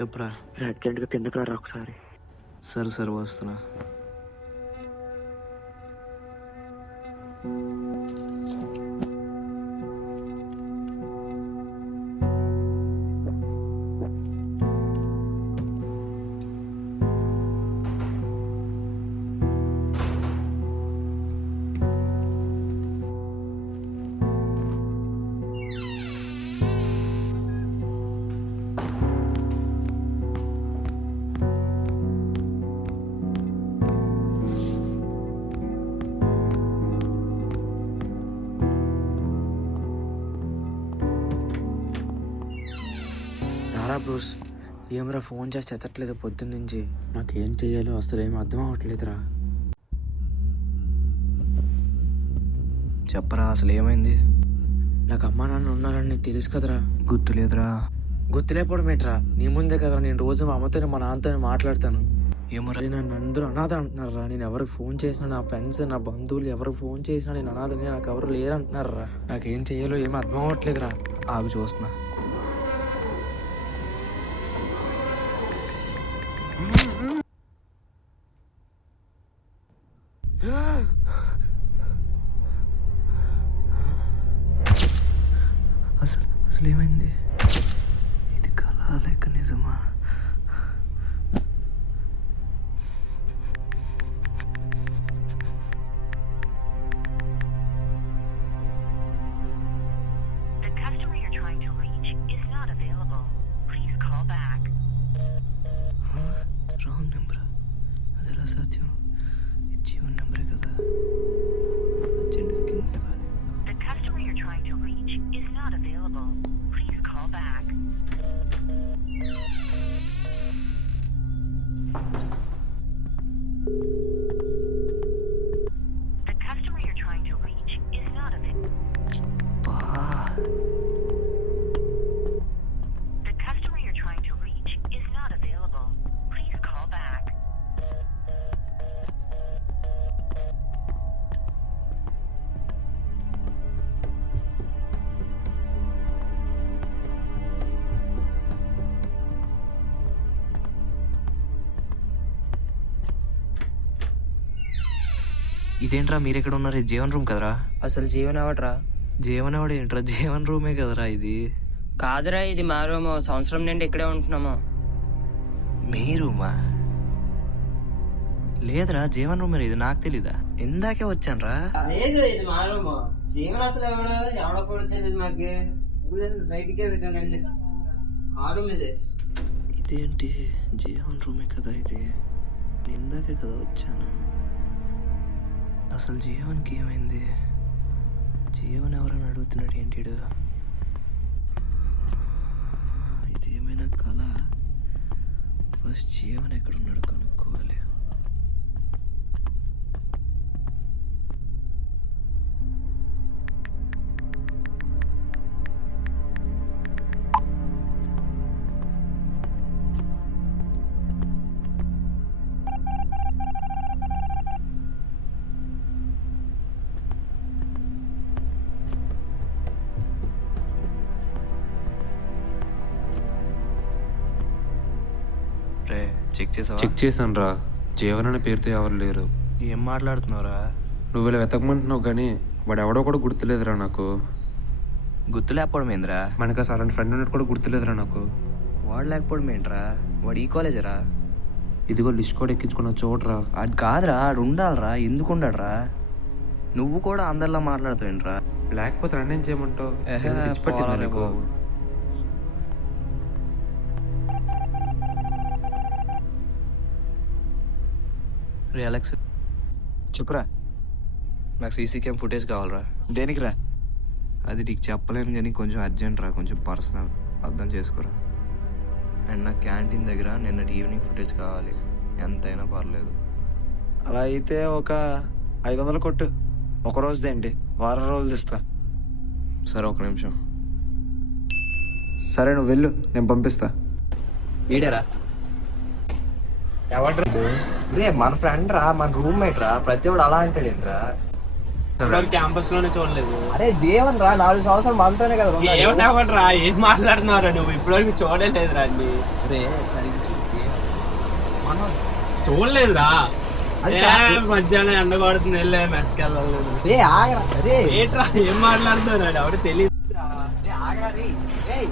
చెప్పురా. అర్జెంట్గా కిందకి రా ఒకసారి. సరే సరే వస్తున్నా. రారా బ్రూస్. ఏమరా ఫోన్ చేస్తే ఎత్తట్లేదు పొద్దున్న నుంచి. నాకేం చెయ్యాలో అసలు ఏమి అర్థం అవ్వట్లేదురా. చెప్పరా అసలు ఏమైంది? నాకు అమ్మా నాన్న ఉన్నారని నీకు తెలుసు కదరా. గుర్తులేదురా. గుర్తులేకపోవడం ఏంట్రా? నీ ముందే కదరా నేను రోజు మా అమ్మతో మా నాన్నతో మాట్లాడతాను. ఏమరా నన్ను అందరూ అనాథ అంటున్నారా. నేను ఎవరికి ఫోన్ చేసినా, నా ఫ్రెండ్స్ నా బంధువులు ఎవరికి ఫోన్ చేసినా నేను అనాథని, నాకు ఎవరు లేరు అంటున్నారా. నాకేం చెయ్యాలో ఏమీ అర్థం అవ్వట్లేదురా. ఆగు చూస్తున్నా. అసలు ఏమైంది? ఇది కళ లేక నిజమా? Wrong number. అది ఎలా సాధ్యం? ఇది జీవన్ నెంబరే కదా. అర్జెంట్గా కిందకి వెళ్ళాలి. ఇదేంట్రా మీరు ఎక్కడ ఉన్నారు? ఇది జీవన్ రూమ్ కదరా. అసలు జీవన్ ఎవడరా? జీవన్ ఎవడు ఏంట్రా? జీవన్ రూమే కదరా ఇది. కాదురా, ఇది మా రూము. సంవత్సరం నుండి ఇక్కడే ఉంటున్నాము. మీ రూమా? లేదురా, జీవన్ రూమే. ఇది నాకు తెలీదా? ఇందాకే వచ్చానురా. లేదు, ఇది మా రూము. జీవన్ అసలు ఎవడో కూడా తెలియదు మాకు. బయటికి వెళ్ళండి. ఆ రూమ్ ఇదే. ఇదేంటి జీవన్ రూమే కదా ఇది. నేను ఇందాకే కదా వచ్చాను. అసలు జీవన్కి ఏమైంది? జీవన్ ఎవరైనా అడుగుతున్నాడు ఏంటి? ఇది ఏమైనా కళ? ఫస్ట్ జీవన్ ఎక్కడున్నాడు కనుక్కోవాలి. చెక్ చేశాను రా. జీవన్ అనే పేరుతో ఎవరు లేరు. ఏం మాట్లాడుతున్నావురా? నువ్వు ఇలా వెతకమంటున్నావు కానీ వాడు ఎవడో కూడా గుర్తులేదురా నాకు. గుర్తు లేకపోవడం ఏంద్రా? మనకు అసలు అలాంటి ఫ్రెండ్ ఉన్నట్టు కూడా గుర్తులేదురా నాకు. వాడు లేకపోవడం ఏంట్రా? వాడు ఈ కాలేజరా? ఇదిగో లిస్ట్ కూడా ఎక్కించుకున్నా చూడరా. అది కాదురా, ఆడు ఉండాలరా. ఎందుకు ఉండడరా? నువ్వు కూడా అందరిలా మాట్లాడుతావేంట్రా? లేకపోతే నన్నేం చేయమంటావు? పిచ్చి పట్టిందా నీకు? రే అలెక్స్, చెప్పురా. నాకు సీసీ క్యామ్ ఫుటేజ్ కావాలరా. దేనికిరా? అది నీకు చెప్పలేను కానీ కొంచెం అర్జెంట్ రా, కొంచెం పర్సనల్, అర్థం చేసుకోరా. అండ్ నా క్యాంటీన్ దగ్గర నిన్నటి ఈవినింగ్ ఫుటేజ్ కావాలి. ఎంతైనా పర్లేదు. అలా అయితే ఒక 500 కొట్టు. ఒక రోజుదేంటి, వారం రోజులు ఇస్తా. సరే ఒక నిమిషం. సరే నువ్వు వెళ్ళు, నేను పంపిస్తా. వీడరా? ఎవడు రే? మన ఫ్రెండ్ రా, మన రూమ్మేట్ రా. ప్రతి వాడు అలా అంటాడు ఏంట్రా? క్యాంపస్ లోనే చూడలేదు. అరే జీవన్ రా 4 సంవత్సరాలు మనతోనే కదా ఉన్నాడు. జీవన్ ఎవరు రా? ఏం మాట్లాడుతున్నారా నువ్వు? ఇప్పటివరకు చూడలేదు రా అండి. అరే సరిగ్గా జీవన్. మనం చూడలేదురా. అది ఏ, మధ్యాహ్నం ఎండ కొడుతుంది, వెళ్ళే మెస్కి వెళ్ళలేదు. రే ఆగరా. అరే ఏంట్రా ఏం మాట్లాడుతున్నాడు? ఎవరు తెలియదు. రే ఆగరా రే. ఏయ్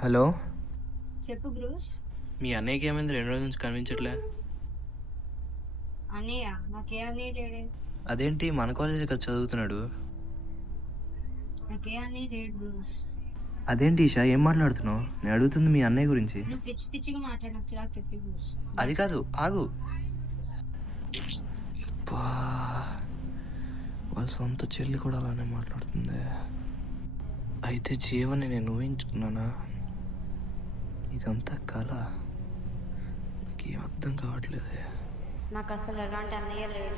హలో, చెప్పు బ్రూస్. మీ అన్నయ్యకి ఏమైంది? 2 రోజుల నుంచి కనిపించట్లే. అన్నయ్య నాకే అన్నయ్య లేడే. అదేంటి, మన కాలేజ్ కదా చదువుతున్నాడు. నాకే అన్నయ్య లేడు బ్రూస్. అదేంటి ఈషా, ఏం మాట్లాడుతున్నావు? నేను అడుగుతుంది మీ అన్నయ్య గురించి. నువ్వు పిచ్చి పిచ్చిగా మాట్లాడిన చిరాకు తెప్పి బ్రూస్. అది కాదు, ఆగు. అబ్బా, వాళ్ళ సొంత చెల్లి కూడా అలానే మాట్లాడుతుంది. అయితే జీవని నేను ఊహించుకున్నానా? ఇదంతా కళ. నాకేం అర్థం కావట్లేదే. నాకు అసలు ఎలాంటి అన్నయ్య లేడు.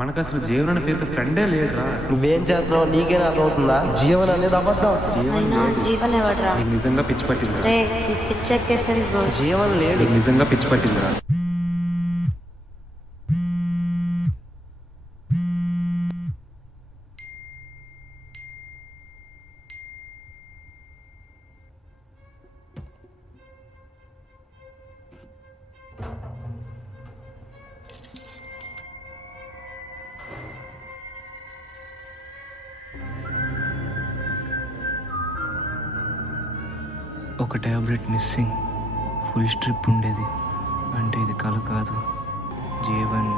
మనకు అసలు జీవన్ అనే పేరుతో ఫ్రెండే లేడురా. నువ్వేం చేస్తున్నావు నీకేనా అర్థమవుతుందా? జీవన్ అనేది అబద్ధం. జీవన్ ఎవడరా? నీకు నిజంగా పిచ్చి పట్టిందిరా. రే పిచ్చెక్కేసాను బ్రూస్. జీవన్ లేడు. నీకు నిజంగా పిచ్చి పట్టిందిరా. ఒక ట్యాబ్లెట్ మిస్సింగ్. ఫుల్ స్ట్రిప్ ఉండేది. అంటే ఇది కళ కాదు. జీవన్